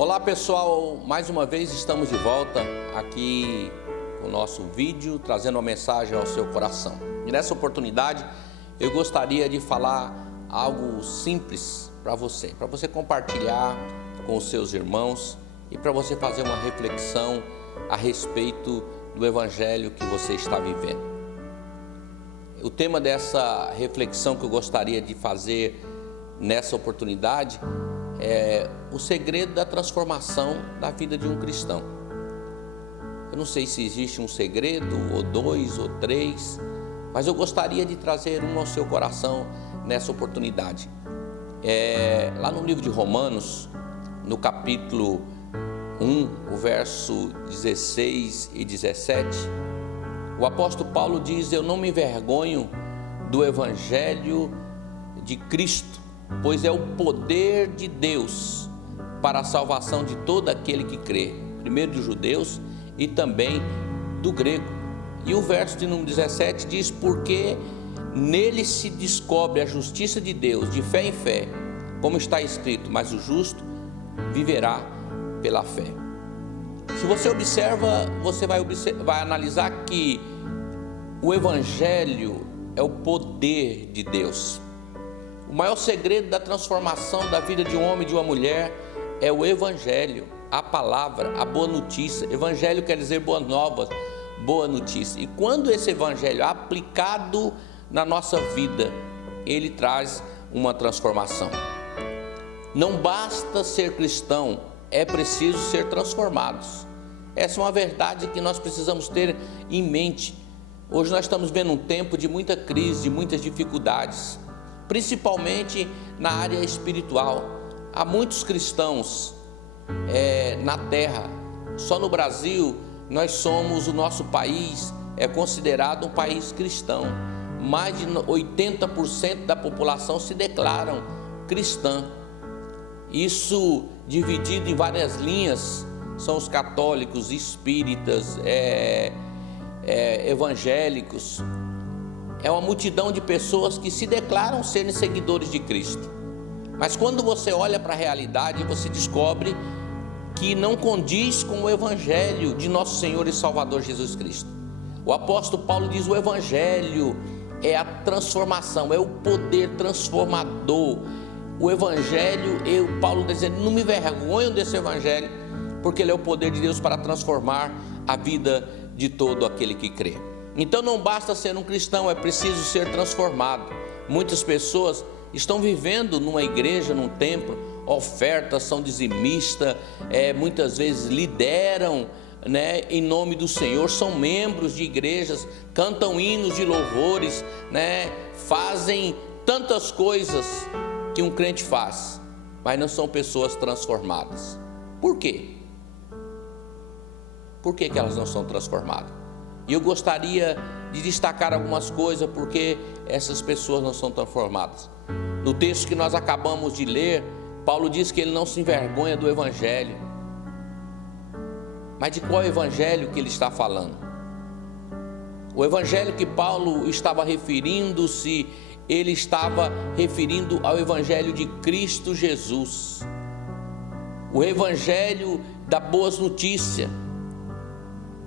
Olá pessoal, mais uma vez estamos de volta aqui com o nosso vídeo, trazendo uma mensagem ao seu coração. E nessa oportunidade eu gostaria de falar algo simples para você compartilhar com os seus irmãos e para você fazer uma reflexão a respeito do evangelho que você está vivendo. O tema dessa reflexão que eu gostaria de fazer nessa oportunidade é o segredo da transformação da vida de um cristão. Eu não sei se existe um segredo, ou dois, ou três, mas eu gostaria de trazer um ao seu coração nessa oportunidade. Lá no livro de Romanos, no capítulo 1, o verso 16 e 17, o apóstolo Paulo diz: eu não me envergonho do evangelho de Cristo, pois é o poder de Deus para a salvação de todo aquele que crê, primeiro dos judeus e também do grego. E o verso de número 17 diz: porque nele se descobre a justiça de Deus, de fé em fé, como está escrito, mas o justo viverá pela fé. Se você observa, você vai analisar que o evangelho é o poder de Deus. O maior segredo da transformação da vida de um homem e de uma mulher é o evangelho, a palavra, a boa notícia. Evangelho quer dizer boas novas, boa notícia. E quando esse evangelho é aplicado na nossa vida, ele traz uma transformação. Não basta ser cristão, é preciso ser transformados. Essa é uma verdade que nós precisamos ter em mente. Hoje nós estamos vendo um tempo de muita crise, de muitas dificuldades, principalmente na área espiritual. Há muitos cristãos na terra. Só no Brasil o nosso país é considerado um país cristão. Mais de 80% da população se declaram cristã. Isso dividido em várias linhas, são os católicos, espíritas, evangélicos. É uma multidão de pessoas que se declaram serem seguidores de Cristo. Mas quando você olha para a realidade, você descobre que não condiz com o evangelho de nosso Senhor e Salvador Jesus Cristo. O apóstolo Paulo diz: o evangelho é a transformação, é o poder transformador. O evangelho, Paulo está dizendo, não me envergonho desse evangelho, porque ele é o poder de Deus para transformar a vida de todo aquele que crê. Então não basta ser um cristão, é preciso ser transformado. Muitas pessoas estão vivendo numa igreja, num templo, ofertas, são dizimistas, muitas vezes lideram, em nome do Senhor, são membros de igrejas, cantam hinos de louvores, fazem tantas coisas que um crente faz, mas não são pessoas transformadas. Por quê? Por que elas não são transformadas? E eu gostaria de destacar algumas coisas porque essas pessoas não são transformadas. No texto que nós acabamos de ler, Paulo diz que ele não se envergonha do evangelho. Mas de qual evangelho que ele está falando? O evangelho que Paulo estava referindo-se, ele estava referindo ao evangelho de Cristo Jesus. O evangelho da boas notícias.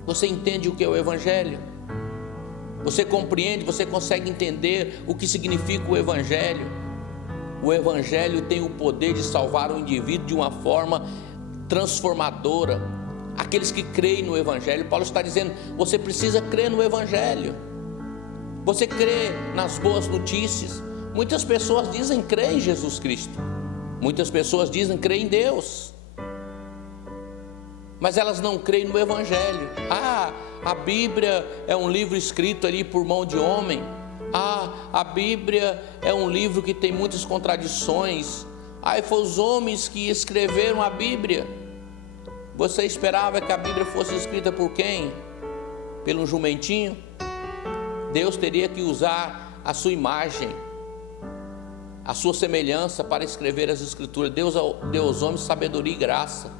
Você entende o que é o evangelho? Você compreende, você consegue entender o que significa o evangelho? O evangelho tem o poder de salvar o indivíduo de uma forma transformadora. Aqueles que creem no evangelho, Paulo está dizendo, você precisa crer no evangelho. Você crê nas boas notícias. Muitas pessoas dizem crer em Jesus Cristo. Muitas pessoas dizem crer em Deus, mas elas não creem no evangelho. A Bíblia é um livro escrito ali por mão de homem. A Bíblia é um livro que tem muitas contradições. Foi os homens que escreveram a Bíblia. Você esperava que a Bíblia fosse escrita por quem? Pelo jumentinho? Deus teria que usar a sua imagem, a sua semelhança para escrever as escrituras. Deus deu aos homens sabedoria e graça.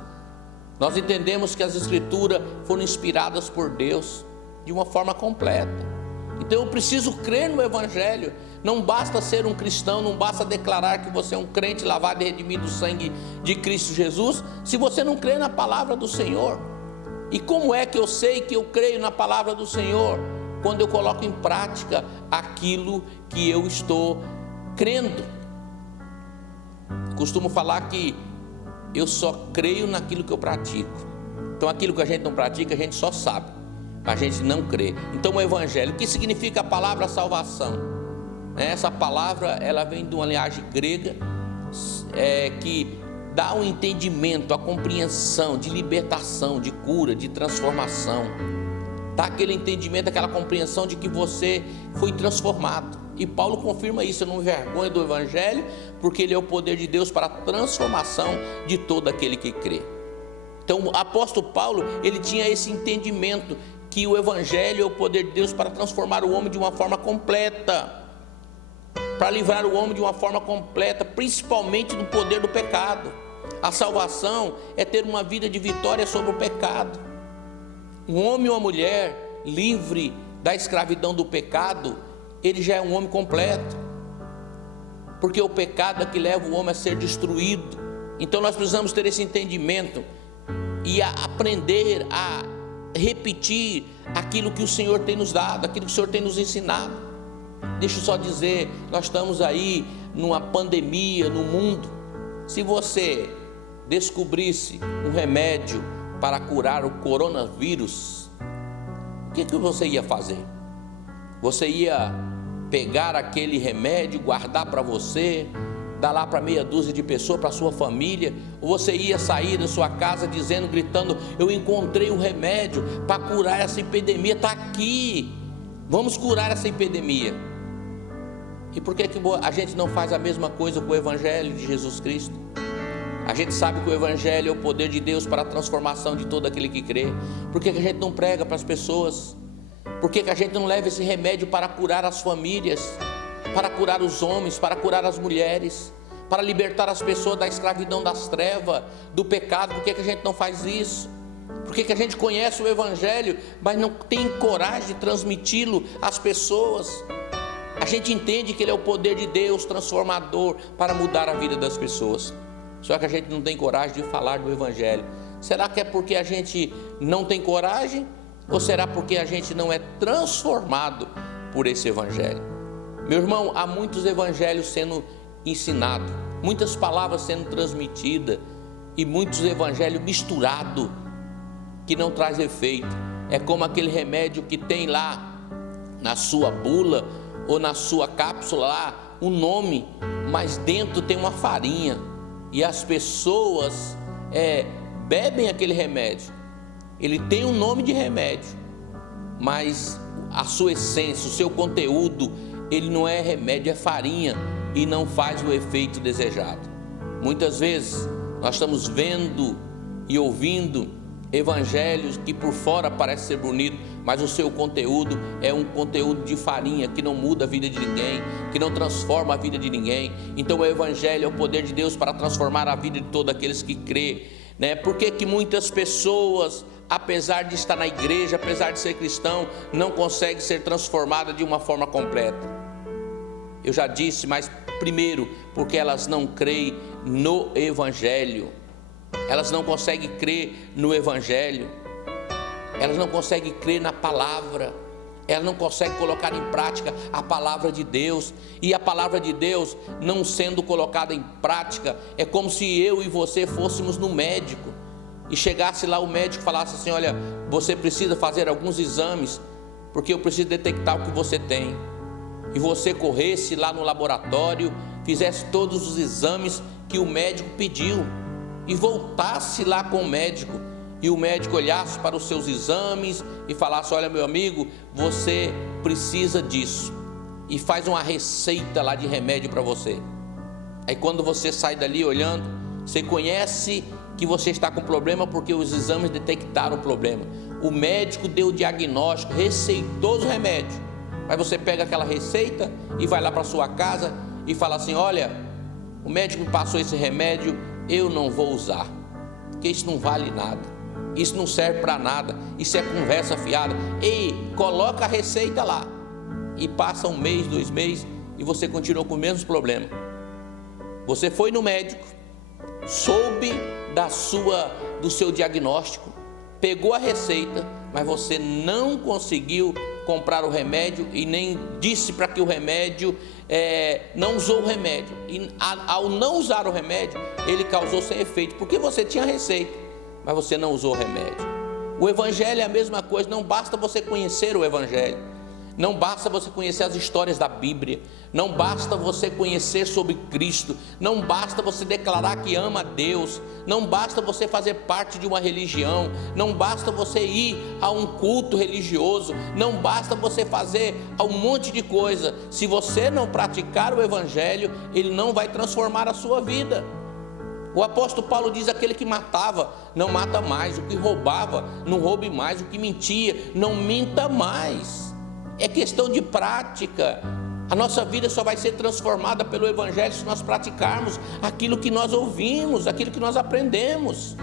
Nós entendemos que as escrituras foram inspiradas por Deus de uma forma completa. Então eu preciso crer no evangelho, Não basta ser um cristão, não basta declarar que você é um crente lavado e redimido do sangue de Cristo Jesus, se você não crê na palavra do Senhor. E como é que eu sei que eu creio na palavra do Senhor? Quando eu coloco em prática aquilo que eu estou crendo. Costumo falar que eu só creio naquilo que eu pratico. Então aquilo que a gente não pratica, a gente só sabe, a gente não crê. Então o Evangelho, o que significa a palavra salvação? Essa palavra, ela vem de uma linhagem grega, que dá um entendimento, a compreensão de libertação, de cura, de transformação. Dá aquele entendimento, aquela compreensão de que você foi transformado. E Paulo confirma isso: eu não me envergonho do Evangelho, porque ele é o poder de Deus para a transformação de todo aquele que crê. Então o apóstolo Paulo, ele tinha esse entendimento, que o Evangelho é o poder de Deus para transformar o homem de uma forma completa, para livrar o homem de uma forma completa, principalmente do poder do pecado. A salvação é ter uma vida de vitória sobre o pecado. Um homem ou uma mulher livre da escravidão do pecado, ele já é um homem completo, porque o pecado é que leva o homem a ser destruído. Então nós precisamos ter esse entendimento e aprender a repetir aquilo que o Senhor tem nos dado, aquilo que o Senhor tem nos ensinado. Deixa eu só dizer, nós estamos aí numa pandemia no mundo. Se você descobrisse um remédio para curar o coronavírus, o que você ia fazer? Você ia pegar aquele remédio, guardar para você, dar lá para meia dúzia de pessoas, para a sua família? Ou você ia sair da sua casa dizendo, gritando: eu encontrei o remédio para curar essa epidemia, está aqui, vamos curar essa epidemia. E por que a gente não faz a mesma coisa com o Evangelho de Jesus Cristo? A gente sabe que o Evangelho é o poder de Deus para a transformação de todo aquele que crê. Por que a gente não prega para as pessoas? Por que a gente não leva esse remédio para curar as famílias, para curar os homens, para curar as mulheres, para libertar as pessoas da escravidão das trevas, do pecado? Por que a gente não faz isso? Por que a gente conhece o Evangelho, mas não tem coragem de transmiti-lo às pessoas? A gente entende que ele é o poder de Deus transformador para mudar a vida das pessoas, só que a gente não tem coragem de falar do Evangelho. Será que é porque a gente não tem coragem? Ou será porque a gente não é transformado por esse Evangelho? Meu irmão, há muitos evangelhos sendo ensinados, muitas palavras sendo transmitidas, e muitos evangelhos misturados, que não traz efeito. É como aquele remédio que tem lá na sua bula ou na sua cápsula lá um nome, mas dentro tem uma farinha, e as pessoas bebem aquele remédio. Ele tem um nome de remédio, mas a sua essência, o seu conteúdo, ele não é remédio, é farinha, e não faz o efeito desejado. Muitas vezes nós estamos vendo e ouvindo evangelhos que por fora parece ser bonito, mas o seu conteúdo é um conteúdo de farinha, que não muda a vida de ninguém, que não transforma a vida de ninguém. Então o Evangelho é o poder de Deus para transformar a vida de todos aqueles que crê, né? Por que muitas pessoas, apesar de estar na igreja, apesar de ser cristão, não conseguem ser transformadas de uma forma completa? Eu já disse, mas primeiro, porque elas não creem no Evangelho. Elas não conseguem crer no Evangelho, elas não conseguem crer na palavra, elas não conseguem colocar em prática a palavra de Deus. E a palavra de Deus não sendo colocada em prática, é como se eu e você fôssemos no médico, e chegasse lá o médico e falasse assim: olha, você precisa fazer alguns exames, porque eu preciso detectar o que você tem. E você corresse lá no laboratório, fizesse todos os exames que o médico pediu, e voltasse lá com o médico, e o médico olhasse para os seus exames e falasse: olha, meu amigo, você precisa disso, e faz uma receita lá de remédio para você. Aí quando você sai dali olhando, você conhece que você está com problema, porque os exames detectaram o problema. O médico deu o diagnóstico, receitou os remédios, aí você pega aquela receita e vai lá para sua casa e fala assim: olha, o médico me passou esse remédio, eu não vou usar, porque isso não vale nada, isso não serve para nada, isso é conversa fiada. E coloca a receita lá, e passa um mês, 2 meses, e você continuou com o mesmo problema. Você foi no médico, soube do seu diagnóstico, pegou a receita, mas você não conseguiu comprar o remédio e nem disse para que o remédio, não usou o remédio. E ao não usar o remédio, ele causou sem efeito, porque você tinha a receita, mas você não usou o remédio. O Evangelho é a mesma coisa, não basta você conhecer o Evangelho. Não basta você conhecer as histórias da Bíblia, não basta você conhecer sobre Cristo, não basta você declarar que ama a Deus, não basta você fazer parte de uma religião, não basta você ir a um culto religioso, não basta você fazer um monte de coisa. Se você não praticar o Evangelho, ele não vai transformar a sua vida. O apóstolo Paulo diz: aquele que matava, não mata mais; o que roubava, não roube mais; o que mentia, não minta mais. É questão de prática. A nossa vida só vai ser transformada pelo Evangelho se nós praticarmos aquilo que nós ouvimos, aquilo que nós aprendemos.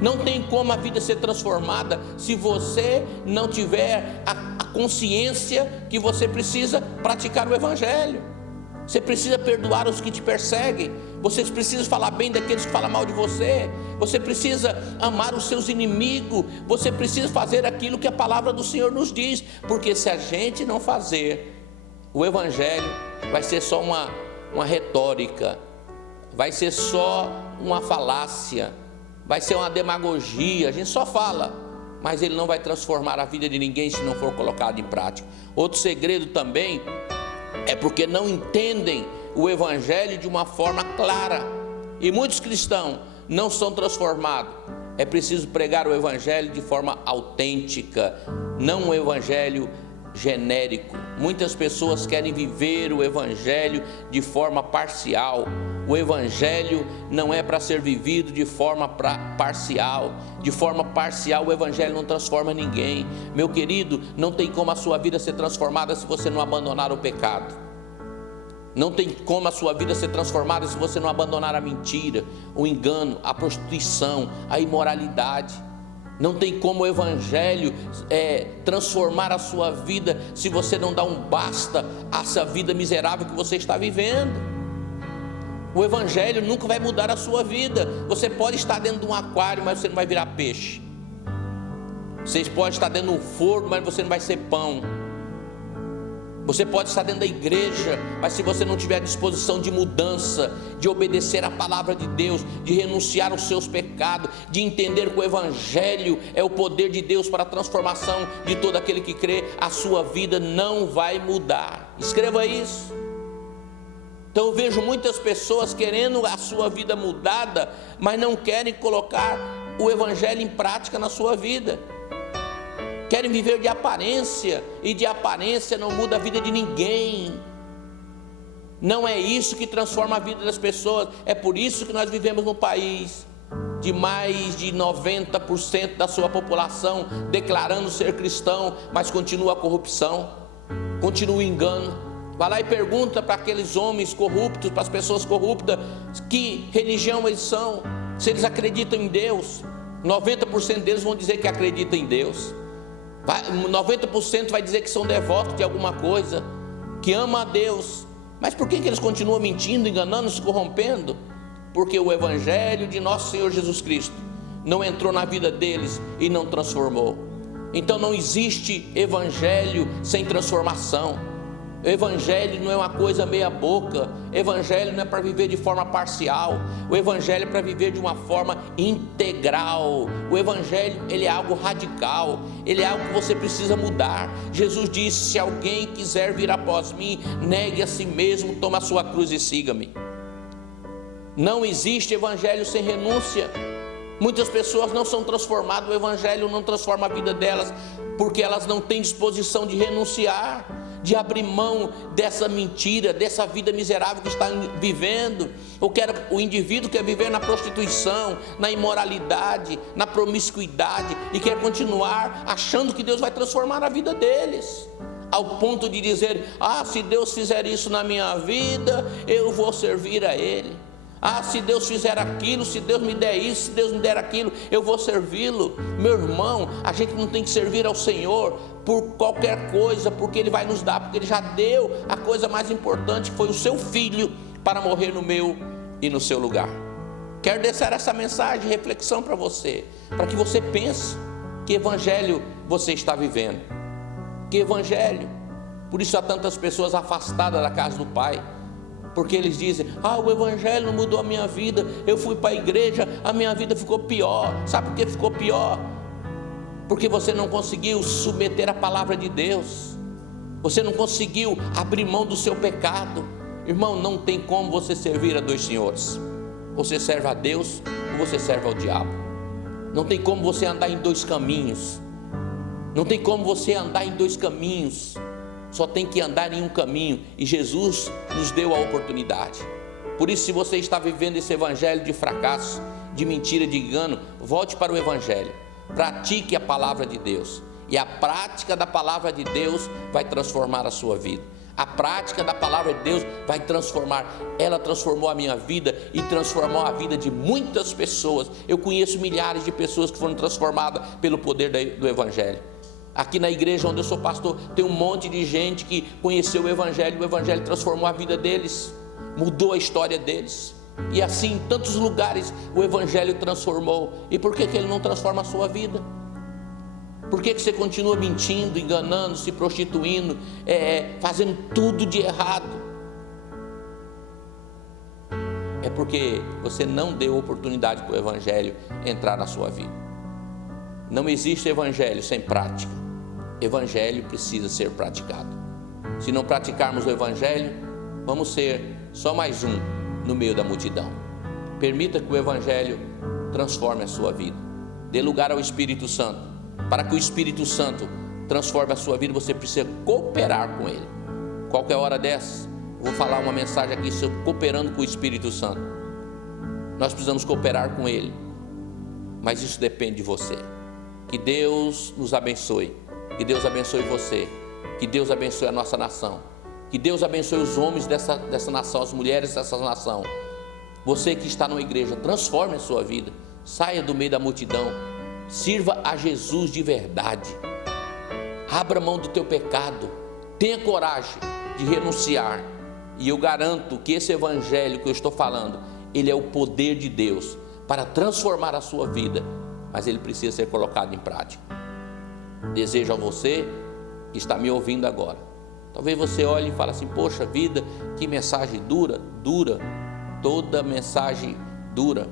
Não tem como a vida ser transformada se você não tiver a consciência que você precisa praticar o Evangelho. Você precisa perdoar os que te perseguem, você precisa falar bem daqueles que falam mal de você, você precisa amar os seus inimigos, você precisa fazer aquilo que a palavra do Senhor nos diz, porque se a gente não fazer, o Evangelho vai ser só uma retórica, vai ser só uma falácia, vai ser uma demagogia. A gente só fala, mas ele não vai transformar a vida de ninguém se não for colocado em prática. Outro segredo também é porque não entendem o Evangelho de uma forma clara, e muitos cristãos não são transformados. É preciso pregar o Evangelho de forma autêntica, não um Evangelho genérico. Muitas pessoas querem viver o Evangelho de forma parcial. O Evangelho não é para ser vivido de forma parcial. De forma parcial o Evangelho não transforma ninguém. Meu querido, não tem como a sua vida ser transformada se você não abandonar o pecado. Não tem como a sua vida ser transformada se você não abandonar a mentira, o engano, a prostituição, a imoralidade. Não tem como o Evangelho transformar a sua vida se você não dá um basta a essa vida miserável que você está vivendo. O Evangelho nunca vai mudar a sua vida. Você pode estar dentro de um aquário, mas você não vai virar peixe. Você pode estar dentro de um forno, mas você não vai ser pão. Você pode estar dentro da igreja, mas se você não tiver disposição de mudança, de obedecer a palavra de Deus, de renunciar aos seus pecados, de entender que o Evangelho é o poder de Deus para a transformação de todo aquele que crê, a sua vida não vai mudar. Escreva isso. Então eu vejo muitas pessoas querendo a sua vida mudada, mas não querem colocar o Evangelho em prática na sua vida. Querem viver de aparência, e de aparência não muda a vida de ninguém. Não é isso que transforma a vida das pessoas. É por isso que nós vivemos num país de mais de 90% da sua população declarando ser cristão, mas continua a corrupção, continua o engano. Vai lá e pergunta para aqueles homens corruptos, para as pessoas corruptas, que religião eles são, se eles acreditam em Deus. 90% deles vão dizer que acreditam em Deus. 90% vai dizer que são devotos de alguma coisa, que ama a Deus. Mas por que eles continuam mentindo, enganando, se corrompendo? Porque o Evangelho de nosso Senhor Jesus Cristo não entrou na vida deles e não transformou. Então não existe Evangelho sem transformação. O Evangelho não é uma coisa meia boca. O Evangelho não é para viver de forma parcial. O Evangelho é para viver de uma forma integral. O Evangelho, ele é algo radical. Ele é algo que você precisa mudar. Jesus disse: se alguém quiser vir após mim, negue a si mesmo, tome a sua cruz e siga-me. Não existe Evangelho sem renúncia. Muitas pessoas não são transformadas. O Evangelho não transforma a vida delas, porque elas não têm disposição de renunciar, de abrir mão dessa mentira, dessa vida miserável que está vivendo. O indivíduo quer viver na prostituição, na imoralidade, na promiscuidade, e quer continuar achando que Deus vai transformar a vida deles, ao ponto de dizer: se Deus fizer isso na minha vida, eu vou servir a Ele. Ah, se Deus fizer aquilo, se Deus me der isso, se Deus me der aquilo, eu vou servi-lo. Meu irmão, a gente não tem que servir ao Senhor por qualquer coisa, porque Ele vai nos dar, porque Ele já deu a coisa mais importante, que foi o seu Filho, para morrer no meu e no seu lugar. Quero deixar essa mensagem de reflexão para você, para que você pense que evangelho você está vivendo. Que evangelho? Por isso há tantas pessoas afastadas da casa do Pai, porque eles dizem: ah, o evangelho não mudou a minha vida, eu fui para a igreja, a minha vida ficou pior. Sabe por que ficou pior? Porque você não conseguiu submeter a palavra de Deus, você não conseguiu abrir mão do seu pecado. Irmão, não tem como você servir a dois senhores. Você serve a Deus ou você serve ao diabo. Não tem como você andar em dois caminhos. Não tem como você andar em dois caminhos. Só tem que andar em um caminho, e Jesus nos deu a oportunidade. Por isso, se você está vivendo esse evangelho de fracasso, de mentira, de engano, volte para o evangelho, pratique a palavra de Deus, e a prática da palavra de Deus vai transformar a sua vida. A prática da palavra de Deus vai transformar. Ela transformou a minha vida e transformou a vida de muitas pessoas. Eu conheço milhares de pessoas que foram transformadas pelo poder do evangelho. Aqui na igreja onde eu sou pastor, tem um monte de gente que conheceu o evangelho transformou a vida deles, mudou a história deles. E assim, em tantos lugares, o evangelho transformou. E por que ele não transforma a sua vida? Por que você continua mentindo, enganando, se prostituindo, fazendo tudo de errado? É porque você não deu oportunidade para o evangelho entrar na sua vida. Não existe evangelho sem prática. Evangelho precisa ser praticado. Se não praticarmos o evangelho, vamos ser só mais um no meio da multidão. Permita que o evangelho transforme a sua vida. Dê lugar ao Espírito Santo. Para que o Espírito Santo transforme a sua vida, você precisa cooperar com Ele. Qualquer hora dessa, eu vou falar uma mensagem aqui sobre cooperando com o Espírito Santo. Nós precisamos cooperar com Ele, mas isso depende de você. Que Deus nos abençoe, que Deus abençoe você, que Deus abençoe a nossa nação, que Deus abençoe os homens dessa nação, as mulheres dessa nação. Você que está numa igreja, transforme a sua vida, saia do meio da multidão, sirva a Jesus de verdade, abra mão do teu pecado, tenha coragem de renunciar, e eu garanto que esse evangelho que eu estou falando, ele é o poder de Deus para transformar a sua vida, mas ele precisa ser colocado em prática. Desejo a você que está me ouvindo agora, talvez você olhe e fale assim: poxa vida, que mensagem dura. Toda mensagem dura,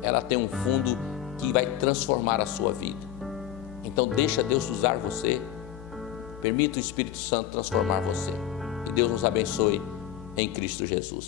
ela tem um fundo que vai transformar a sua vida. Então deixa Deus usar você, permita o Espírito Santo transformar você. Que Deus nos abençoe em Cristo Jesus.